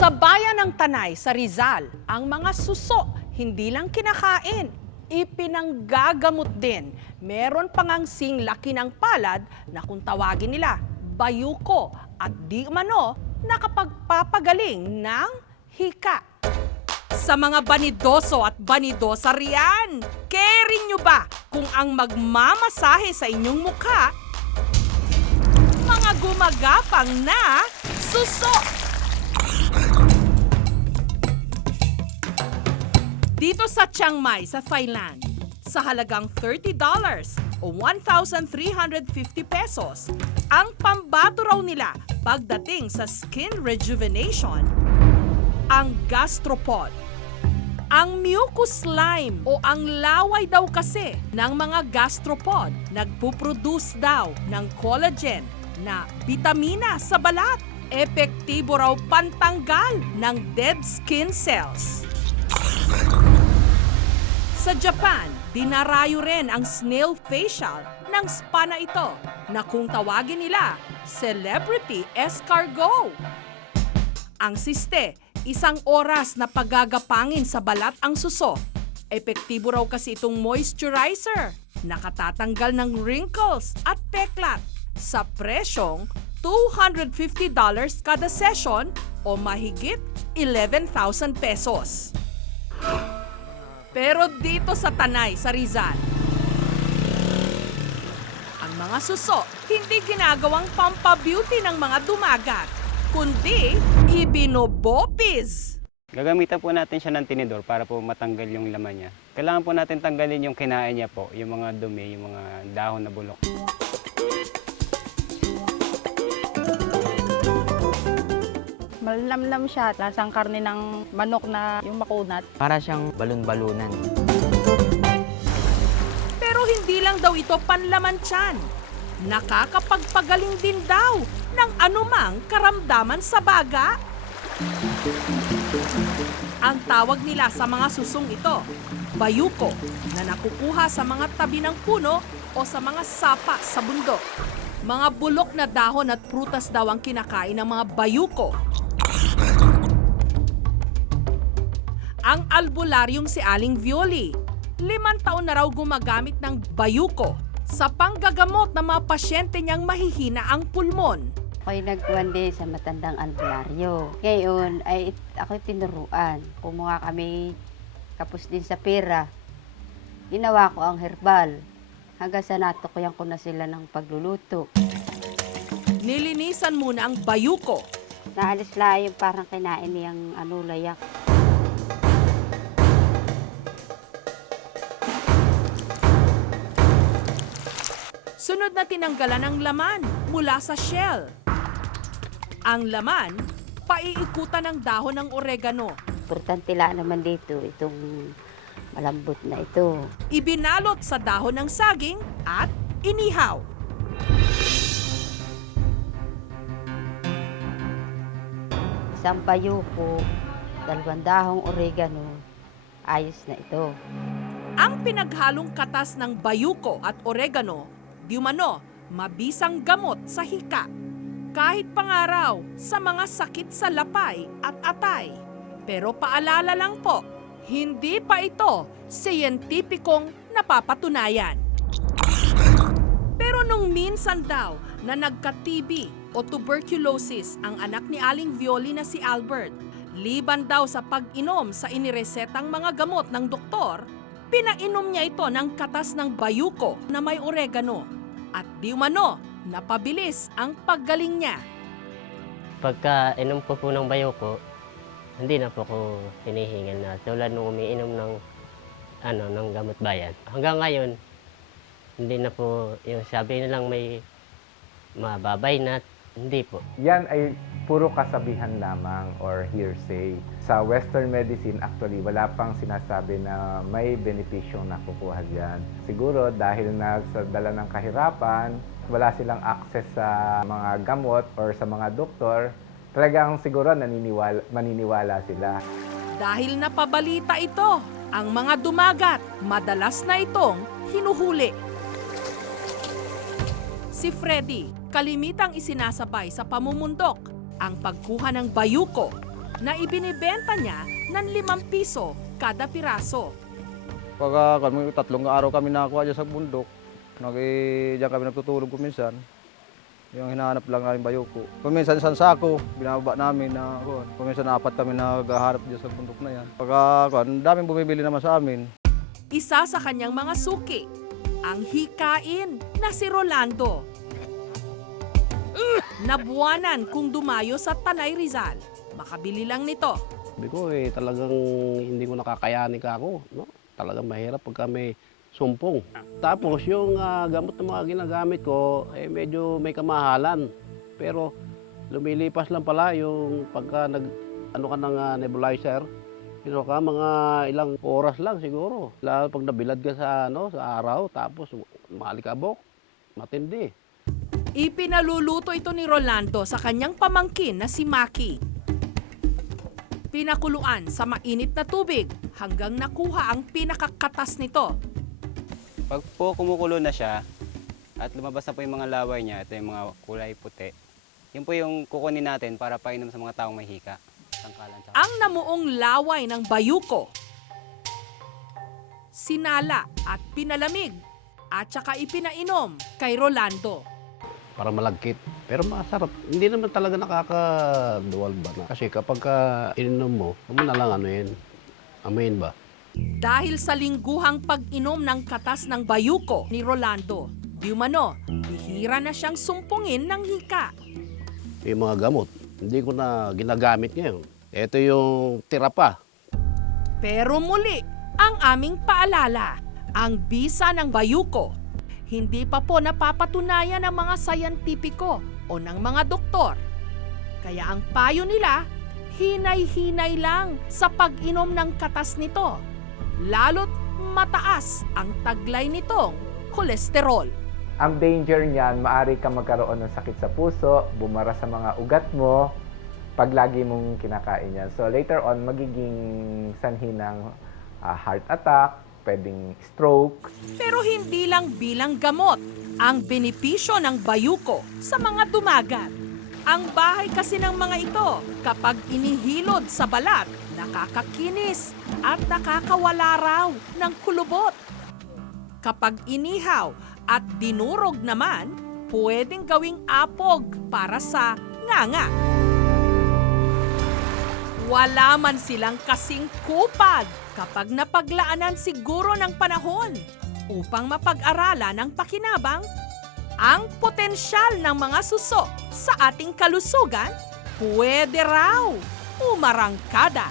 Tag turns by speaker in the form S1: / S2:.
S1: Sa bayan ng Tanay sa Rizal, ang mga suso hindi lang kinakain, ipinanggagamot din. Meron pang laki ng palad na kung tawagin nila bayuko at di umano nakapagpapagaling ng hika. Sa mga banidoso at banidosa riyan, caring nyo ba kung ang magmamasahe sa inyong mukha mga gumagapang na suso? Dito sa Chiang Mai sa Thailand, sa halagang $30 o 1,350 pesos, ang pambato raw nila pagdating sa skin rejuvenation, ang gastropod. Ang mucus slime o ang laway daw kasi ng mga gastropod nagpuproduce daw ng collagen na bitamina sa balat. Epektibo raw pantanggal ng dead skin cells. Sa Japan, dinarayo rin ang snail facial ng spa na ito na kung tawagin nila, celebrity escargot. Ang siste, isang oras na paggagapangin sa balat ang suso. Epektibo raw kasi itong moisturizer. Nakatatanggal ng wrinkles at peklat sa presyong $250 kada session o mahigit 11,000 pesos. Pero dito sa Tanay, sa Rizal, ang mga suso hindi ginagawang pampabeauty ng mga dumagat, kundi ibinobopis.
S2: Gagamitan po natin siya ng tinidor para po matanggal yung laman niya. Kailangan po natin tanggalin yung kinain niya po, yung mga dumi, yung mga dahon na bulok.
S3: Malamlam siya, lasang karne ng manok na yung makunat.
S4: Para siyang balon-balunan.
S1: Pero hindi lang daw ito panlaman tiyan. Nakakapagpagaling din daw ng anumang karamdaman sa baga. Ang tawag nila sa mga susong ito, bayuko, na nakukuha sa mga tabi ng puno o sa mga sapa sa bundok. Mga bulok na dahon at prutas daw ang kinakain ng mga bayuko. Ang albularyong si Aling Violi, limang taon na raw gumagamit ng bayuko sa panggagamot ng mga pasyente niyang mahihina ang pulmon.
S5: Ako'y nagkuwande sa matandang albularyo. Ngayon ay ako'y tinuruan. Kumuha kami kapos din sa pera. Ginawa ko ang herbal. Hanggang sa natukoyan ko na sila ng pagluluto.
S1: Nilinisan muna ang bayuko.
S5: Naalis lang yung parang kinain niyang ano,
S1: Sunod na tinanggalan ang laman mula sa shell. Ang laman, paiikutan ng dahon ng oregano.
S5: Importante lang naman dito itong malambot na ito.
S1: Ibinalot sa dahon ng saging at inihaw.
S5: Isang bayuko, dalawang dahong oregano, ayos na ito.
S1: Ang pinaghalong katas ng bayuko at oregano, di umano, mabisang gamot sa hika. Kahit pangaraw sa mga sakit sa lapay at atay. Pero paalala lang po, hindi pa ito siyentipikong napapatunayan. Pero nung minsan daw na nagka-TB o tuberculosis ang anak ni Aling Violi na si Albert, liban daw sa pag-inom sa iniresetang mga gamot ng doktor, pinainom niya ito ng katas ng bayuko na may oregano. At di umano, napabilis ang paggaling niya.
S6: Pagka inom ko po ng bayo ko, hindi na po ko hinihingan na tulad nung umiinom ng ano ng gamot bayan. Hanggang ngayon, hindi na po yung sabi nilang may mababay na, hindi po.
S7: Yan ay puro kasabihan lamang or hearsay. Sa Western medicine, actually, wala pang sinasabi na may benepisyong nakukuha dyan. Siguro dahil na sa dala ng kahirapan, wala silang access sa mga gamot or sa mga doktor, talagang siguro naniniwala, maniniwala sila.
S1: Dahil napabalita ito, ang mga dumagat, madalas na itong hinuhuli. Si Freddy, kalimitang isinasabay sa pamumundok ang pagkuha ng bayuko na ibinibenta niya ng 5 piso kada piraso.
S4: Pagka kami, tatlong araw kami nakakuha dyan sa bundok, naki, dyan kami nagtutulog kuminsan. Yung hinahanap lang namin bayoko. Kuminsan isang sako, binababa namin na kuwan. Kuminsan apat kami naghaharap dyan sa bundok na yan. Pagka kuwan, daming bumibili naman sa amin.
S1: Isa sa kanyang mga suki, ang hikain na si Rolando. Nabuwanan kung dumayo sa Tanay Rizal. Makabili lang nito.
S8: Sabi ko eh talagang hindi ko nakakayanin ka ako. No? Talagang mahirap pagka may sumpong. Tapos yung ah, gamot na mga ginagamit ko, eh medyo may kamahalan. Pero lumilipas lang pala yung pagka nag ano ka ng ah, nebulizer, Pero ka mga ilang oras lang siguro. Lalo pag nabilad ka sa ano sa araw tapos malikabok, matindi.
S1: Ipinaluluto ito ni Rolando sa kanyang pamangkin na si Maki. Pinakuluan sa mainit na tubig hanggang nakuha ang pinakakatas nito.
S2: Pag po kumukulo na siya at lumabas na po yung mga laway niya, ito yung mga kulay puti, yun po yung kukunin natin para painom sa mga taong may hika. Tangkalan
S1: Ang namuong laway ng bayuko, sinala at pinalamig at saka ipinainom kay Rolando.
S8: Para malagkit. Pero masarap. Hindi naman talaga nakakaduwal ba na. Kasi kapag ka ininom mo, huwag na lang ano yun. Amoyin ba?
S1: Dahil sa lingguhang pag-inom ng katas ng bayuko ni Rolando, di umano, bihira na siyang sumpungin ng hika.
S8: Yung mga gamot, hindi ko na ginagamit ngayon. Ito yung tira pa.
S1: Pero muli, ang aming paalala, ang bisa ng bayuko, hindi pa po napapatunayan ng mga sayantipiko o ng mga doktor. Kaya ang payo nila, hinay-hinay lang sa pag-inom ng katas nito. Lalo't mataas ang taglay nitong kolesterol.
S7: Ang danger niyan, maaari ka magkaroon ng sakit sa puso, bumara sa mga ugat mo, pag lagi mong kinakain yan. So later on, magiging sanhi ng ah, heart attack, pwedeng stroke,
S1: Pero hindi lang bilang gamot ang benepisyo ng bayuko sa mga dumagat. Ang bahay kasi ng mga ito, kapag inihilod sa balat, nakakakinis at nakakawala raw ng kulubot. Kapag inihaw at dinurog naman, pwedeng gawing apog para sa nganga. Wala man silang kasing kupad kapag napaglaanan siguro ng panahon upang mapag-aralan ng pakinabang. Ang potensyal ng mga suso sa ating kalusugan, pwede raw umarangkada